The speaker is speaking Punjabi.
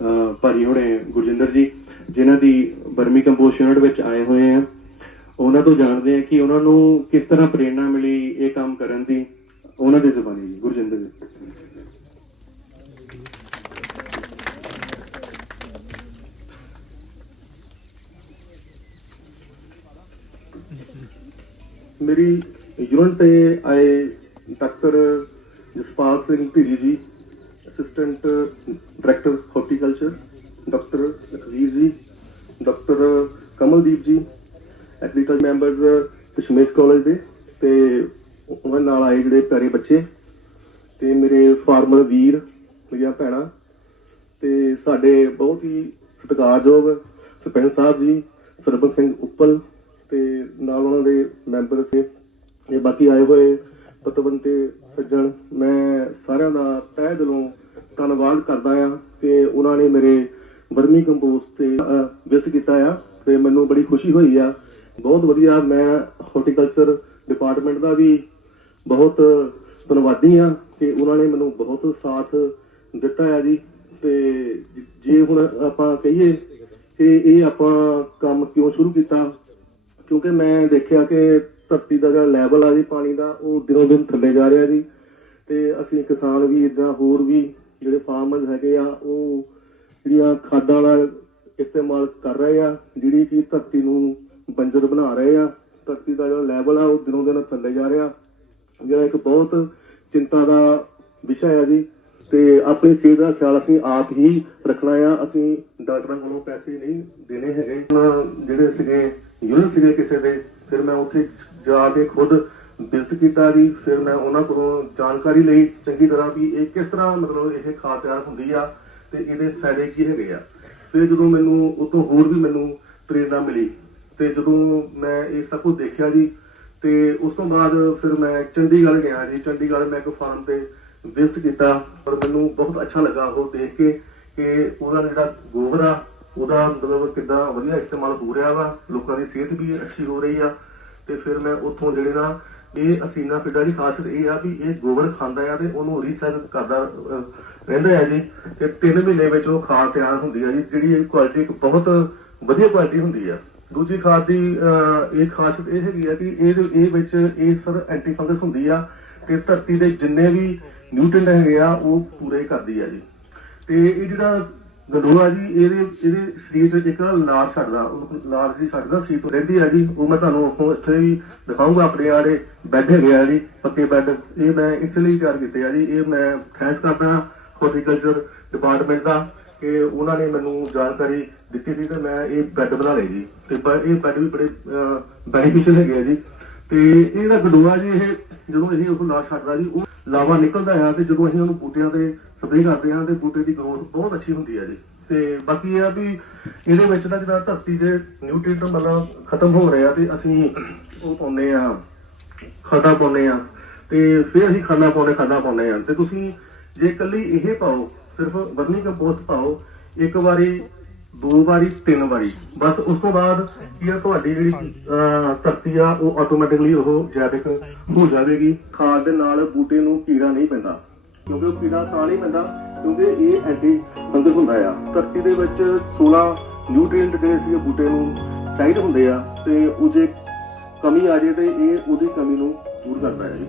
ਅਹ ਭਾਜੀ ਹੁਣੇ ਗੁਰਜਿੰਦਰ ਜੀ, ਜਿਨ੍ਹਾਂ ਦੀ ਬਰਮੀ ਕੰਪੋਸਟ ਯੂਨਿਟ ਵਿੱਚ ਆਏ ਹੋਏ ਆ, ਉਹਨਾਂ ਤੋਂ ਜਾਣਦੇ ਆ ਕਿ ਉਹਨਾਂ ਨੂੰ ਕਿਸ ਤਰ੍ਹਾਂ ਪ੍ਰੇਰਣਾ ਮਿਲੀ ਇਹ ਕੰਮ ਕਰਨ ਦੀ, ਉਹਨਾਂ ਦੇ ਜ਼ੁਬਾਨੀ ਜੀ, ਗੁਰਜਿੰਦਰ ਜੀ। ਮੇਰੀ ਯੂਨਿਟ ਤੇ ਆਏ doctor Jaspal Singh Dhiri ji, assistant director horticulture doctor Rakhvir ji doctor Kamaldeep ਜੀ, ਐਗਰੀਕਲਚਰ ਮੈਂਬਰਸ ਕਸ਼ਮੀਰ ਕਾਲਜ ਦੇ, ਤੇ ਉਹਨਾਂ ਨਾਲ ਆਏ ਜਿਹੜੇ ਪਿਆਰੇ ਬੱਚੇ ਤੇ ਮੇਰੇ ਫਾਰਮਰ ਵੀਰ, ਮੇਰੀਆਂ ਭੈਣਾਂ ਤੇ ਸਾਡੇ ਬਹੁਤ ਹੀ ਸਤਿਕਾਰਯੋਗ ਸਰਪੰਚ ਸਾਹਿਬ ਜੀ ਸਰਬਤ ਸਿੰਘ ਉੱਪਲ ਤੇ ਨਾਲ ਉਹਨਾਂ ਦੇ ਮੈਂਬਰ ਤੇ ਇਹ ਬਾਕੀ ਆਏ ਹੋਏ ਪਤਵੰਤੇ ਸੱਜਣ, ਮੈਂ ਸਾਰਿਆਂ ਦਾ ਤਹਿ ਦਿਲੋਂ ਧੰਨਵਾਦ ਕਰਦਾ ਆ ਕਿ ਉਹਨਾਂ ਨੇ ਮੇਰੇ ਵਰਮੀ ਕੰਪੋਸਟ ਤੇ ਵਿਸ ਕੀਤਾ ਆ। ਤੇ ਮੈਨੂੰ ਬੜੀ ਖੁਸ਼ੀ ਹੋਈ ਆ। ਬਹੁਤ ਵਧੀਆ ਮੈਂ ਹਾਰਟੀਕਲਚਰ ਡਿਪਾਰਟਮੈਂਟ ਦਾ ਵੀ ਬਹੁਤ ਧੰਨਵਾਦੀ ਆ ਕਿ ਉਹਨਾਂ ਨੇ ਮੈਨੂੰ ਬਹੁਤ ਸਾਥ ਦਿੱਤਾ ਆ ਜੀ। ਤੇ ਜੇ ਹੁਣ ਆਪਾਂ ਕਹੀਏ ਕਿ ਇਹ ਆਪਾਂ ਕੰਮ ਕਿਉਂ ਸ਼ੁਰੂ ਕੀਤਾ, ਕਿਉਂਕਿ ਮੈਂ ਦੇਖਿਆ ਕਿ ਧਰਤੀ ਦਾ ਜਿਹੜਾ ਲੈਵਲ ਆ ਜੀ ਪਾਣੀ ਦਾ, ਉਹ ਦਿਨੋਂ ਦਿਨ ਥੱਲੇ ਜਾ ਰਿਹਾ ਜੀ। ਤੇ ਅਸੀਂ ਕਿਸਾਨ ਵੀ ਜਾਂ ਹੋਰ ਵੀ ਜਿਹੜੇ ਫਾਰਮਰਸ ਹੈਗੇ ਆ, ਉਹ ਜਿਹੜੀਆਂ ਖਾਦਾਂ ਦਾ ਇਸਤੇਮਾਲ ਕਰ ਰਹੇ ਆ, ਜਿਹੜੀ ਕਿ ਧਰਤੀ ਨੂੰ ਬੰਜਰ ਬਣਾ ਰਹੇ ਆ। ਧਰਤੀ ਦਾ ਜਿਹੜਾ ਲੈਵਲ ਆ, ਉਹ ਦਿਨੋਂ ਦਿਨ ਥੱਲੇ ਜਾ ਰਿਹਾ। ਜਿਹੜਾ ਇੱਕ ਬਹੁਤ ਚਿੰਤਾ ਦਾ ਵਿਸ਼ਾ ਹੈ ਜੀ। ਤੇ ਆਪਣੀ ਸਿਹਤ ਦਾ ਖਿਆਲ ਅਸੀਂ ਆਪ ਹੀ ਰੱਖਣਾ ਆ। ਅਸੀਂ ਡਾਕਟਰਾਂ ਕੋਲੋਂ ਪੈਸੇ ਨਹੀਂ ਦੇਣੇ ਹੈਗੇ। ਜਿਹੜੇ ਸੀਗੇ, ਯੂਨਿਟ ਸੀਗੇ ਕਿਸੇ ਦੇ, ਫਿਰ ਮੈਂ ਉੱਥੇ ਜਾ ਕੇ ਖੁਦ ਵਿਜ਼ਿਟ ਕੀਤਾ ਜੀ। ਫਿਰ ਮੈਂ ਉਹਨਾਂ ਕੋਲੋਂ ਜਾਣਕਾਰੀ ਲਈ। ਚੰਗੀ ਤਰ੍ਹਾਂ ਵੀ ਇਹ ਕਿਸ ਤਰ੍ਹਾਂ ਮਤਲਬ ਇਹ ਖਾਦ ਤਿਆਰ ਹੁੰਦੀ ਆ ਤੇ ਇਹਦੇ ਫਾਇਦੇ ਕੀ ਹੈਗੇ ਆ। ਫਿਰ ਜਦੋਂ ਮੈਨੂੰ ਉਹ ਹੋਰ ਵੀ ਮੈਨੂੰ ਪ੍ਰੇਰਣਾ ਮਿਲੀ ਤੇ ਜਦੋਂ ਮੈਂ ਇਹ ਸਭ ਕੁਝ ਦੇਖਿਆ ਜੀ, ਤੇ ਉਸ ਤੋਂ ਬਾਅਦ ਫਿਰ ਮੈਂ ਚੰਡੀਗੜ੍ਹ ਗਿਆ ਜੀ। ਚੰਡੀਗੜ੍ਹ ਮੈਂ ਇੱਕ ਫਾਰਮ ਤੇ ਵਿਜ਼ਿਟ ਕੀਤਾ ਪਰ ਮੈਨੂੰ ਬਹੁਤ ਅੱਛਾ ਲੱਗਾ ਉਹ ਦੇਖ ਕੇ ਕਿ ਉਹਦਾ ਜਿਹੜਾ ਗੋਬਰ ਆ, ਉਹਦਾ ਮਤਲਬ ਕਿੱਦਾਂ ਵਧੀਆ ਇਸਤੇਮਾਲ ਹੋ ਰਿਹਾ ਵਾ। ਲੋਕਾਂ ਦੀ ਸਿਹਤ ਵੀ ਅੱਛੀ ਹੋ ਰਹੀ ਆ। ਤੇ ਫਿਰ ਮੈਂ ਉੱਥੋਂ ਜਿਹੜੇ ਨਾ ਇਹ ਅਸੀਨਾ ਫਿੱਡਾ ਦੀ ਖਾਸੀਅਤ ਇਹ ਆ ਵੀ ਇਹ ਗੋਬਰ ਖਾਂਦਾ ਆ ਤੇ ਉਹਨੂੰ ਰੀਸਾਈਕਲ ਕਰਦਾ ਰਹਿੰਦਾ ਹੈ ਜੀ। ਤੇ 3 ਮਹੀਨੇ ਵਿੱਚ ਉਹ ਖਾਦ ਤਿਆਰ ਹੁੰਦੀ ਹੈ ਜੀ, ਜਿਹੜੀ ਇਹ ਕੁਆਲਿਟੀ ਇੱਕ ਬਹੁਤ ਵਧੀਆ ਕੁਆਲਿਟੀ ਹੁੰਦੀ ਆ। ਦੂਜੀ ਖਾਦ ਦੀ ਇਹ ਖਾਸੀਅਤ ਇਹ ਹੈਗੀ ਆ ਕਿ ਇਹ ਇਹ ਵਿੱਚ ਇਹ ਸਰ ਐਂਟੀ ਫੰਗਸ ਹੁੰਦੀ ਆ ਤੇ ਧਰਤੀ ਦੇ ਜਿੰਨੇ ਵੀ ਨਿਊਟ੍ਰੀਐਂਟ ਹੈਗੇ ਆ, ਉਹ ਪੂਰੇ ਕਰਦੀ ਆ ਜੀ। ਤੇ ਇਹ ਜਿਹੜਾ ਗੰਡੋਲਾ ਜੀ, ਇਹਦੇ ਇਹਦੇ ਸਰੀਰ ਚ ਇੱਕ ਲਾਰ ਛੱਡਦਾ, ਉਹ ਲਾਰ ਜੀ ਛੱਡਦਾ, ਸਰੀਰ ਤੋਂ ਰਹਿੰਦੀ ਆ ਜੀ। ਉਹ ਮੈਂ ਤੁਹਾਨੂੰ ਉੱਥੋਂ ਇੱਥੇ ਵੀ ਦਿਖਾਊਂਗਾ, ਆਪਣੇ ਆੜੇ ਬੈੱਡ ਹੈਗੇ ਆ ਜੀ, ਪੱਕੇ ਬੈੱਡ। ਇਹ ਮੈਂ ਇਸ ਲਈ ਤਿਆਰ ਕੀਤੇ ਆ ਜੀ। ਇਹ ਮੈਂ ਥੈਂਕਸ ਕਰਦਾ ਹਾਰਟੀਕਲਚਰ ਡਿਪਾਰਟਮੈਂਟ ਦਾ ਕਿ ਉਹਨਾਂ ਨੇ ਮੈਨੂੰ ਜਾਣਕਾਰੀ ਦਿੱਤੀ ਸੀ ਤੇ ਮੈਂ ਇਹ ਬੈੱਡ ਬਣਾ ਲਏ ਜੀ। ਤੇ ਇਹ ਬੈੱਡ ਵੀ ਬੜੇ ਬੈਨੀਫੀਸ਼ੀਅਲ ਹੈਗੇ ਆ ਜੀ। ਤੇ ਇਹ ਜਿਹੜਾ ਗੰਡੋਲਾ ਜੀ, ਇਹ ਜਦੋਂ ਅਸੀਂ ਉਹ ਲਾਰ ਛੱਡਦਾ ਜੀ, ਉਹ ਲਾਵਾ ਨਿਕਲਦਾ ਆ ਤੇ ਜਦੋਂ ਅਸੀਂ ਉਹਨੂੰ ਬੂਟਿਆਂ ਤੇ ਸਪਰੇਅ ਕਰਦੇ ਹਾਂ ਤੇ ਬੂਟੇ ਦੀ ਗਰੋਥ ਬਹੁਤ ਅੱਛੀ ਹੁੰਦੀ ਹੈ ਜੀ। ਤੇ ਬਾਕੀ ਇਹ ਆ ਵੀ ਇਹਦੇ ਵਿੱਚ ਤਾਂ ਜਿਹੜਾ ਧਰਤੀ ਦੇ ਨਿਊਟ੍ਰੀਐਂਟ ਮਤਲਬ ਖਤਮ ਹੋ ਰਹੇ ਆ ਤੇ ਅਸੀਂ ਉਹ ਪਾਉਂਦੇ ਆ, ਖਾਦਾਂ ਪਾਉਂਦੇ ਆ ਤੇ ਫਿਰ ਅਸੀਂ ਖਾਦਾਂ ਪਾਉਂਦੇ ਖਾਦਾਂ ਪਾਉਂਦੇ ਆ। ਤੇ ਤੁਸੀਂ ਜੇ ਇਕੱਲੀ ਇਹ ਪਾਓ, ਸਿਰਫ ਵਰਮੀ ਕੰਪੋਸਟ ਪਾਓ, ਇੱਕ ਵਾਰੀ, ਦੋ ਵਾਰੀ, ਤਿੰਨ ਵਾਰੀ, ਬਸ ਉਸ ਤੋਂ ਬਾਅਦ ਕੀ ਆ, ਤੁਹਾਡੀ ਜਿਹੜੀ ਧਰਤੀ ਆ, ਉਹ ਆਟੋਮੈਟਿਕਲੀ ਉਹ ਜੈਵਿਕ ਹੋ ਜਾਵੇਗੀ। ਖਾਦ ਦੇ ਨਾਲ ਬੂਟੇ ਨੂੰ ਕੀੜਾ ਨਹੀਂ ਪੈਂਦਾ। ਕਿਉਂਕਿ ਉਹ ਕੀੜਾ ਤਾਂ ਨਹੀਂ ਪੈਂਦਾ, ਕਿਉਂਕਿ ਇਹ ਐਂਟੀ ਫੰਗਸ ਹੁੰਦਾ ਆ। ਧਰਤੀ ਦੇ ਵਿੱਚ 16 ਨਿਊਟ੍ਰੀਐਂਟ ਜਿਹੜੇ ਸੀ ਬੂਟੇ ਨੂੰ ਚਾਹੀਦੇ ਹੁੰਦੇ ਆ, ਤੇ ਉਹ ਜੇ ਕਮੀ ਆ ਜੇ ਤੇ ਇਹ ਉਹਦੀ ਕਮੀ ਨੂੰ ਦੂਰ ਕਰਦਾ ਹੈ। ਜੀ